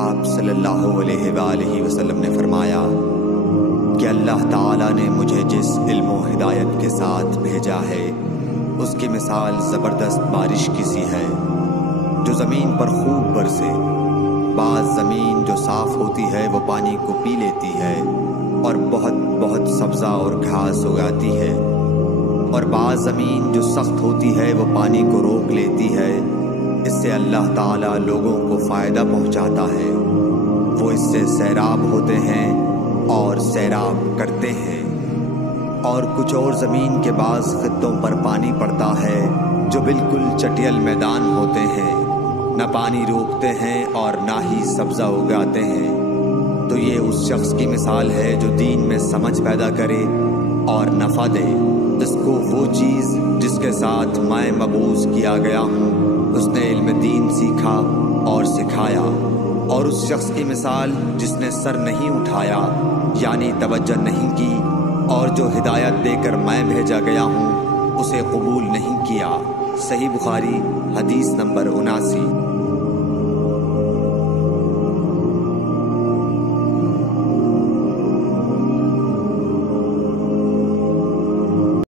آپ صلی اللہ علیہ وآلہ وسلم نے فرمایا کہ اللہ تعالیٰ نے مجھے جس علم و ہدایت کے ساتھ بھیجا ہے اس کی مثال زبردست بارش کی سی ہے جو زمین پر خوب برسے۔ بعض زمین جو صاف ہوتی ہے وہ پانی کو پی لیتی ہے اور بہت بہت سبزہ اور گھاس اگاتی ہے، اور بعض زمین جو سخت ہوتی ہے وہ پانی کو روک لیتی ہے۔ اس سے اللہ تعالیٰ لوگوں کو فائدہ پہنچاتا ہے، وہ اس سے سیراب ہوتے ہیں اور سیراب کرتے ہیں۔ اور کچھ اور زمین کے بعض خطوں پر پانی پڑتا ہے جو بالکل چٹیل میدان ہوتے ہیں، نہ پانی روکتے ہیں اور نہ ہی سبزہ اگاتے ہیں۔ تو یہ اس شخص کی مثال ہے جو دین میں سمجھ پیدا کرے اور نفع دے، جس کو وہ چیز جس کے ساتھ میں مبعوث کیا گیا ہوں اس نے علم دین سیکھا اور سکھایا۔ اور اس شخص کی مثال جس نے سر نہیں اٹھایا یعنی توجہ نہیں کی، اور جو ہدایت دے کر میں بھیجا گیا ہوں اسے قبول نہیں کیا۔ صحیح بخاری حدیث نمبر 79۔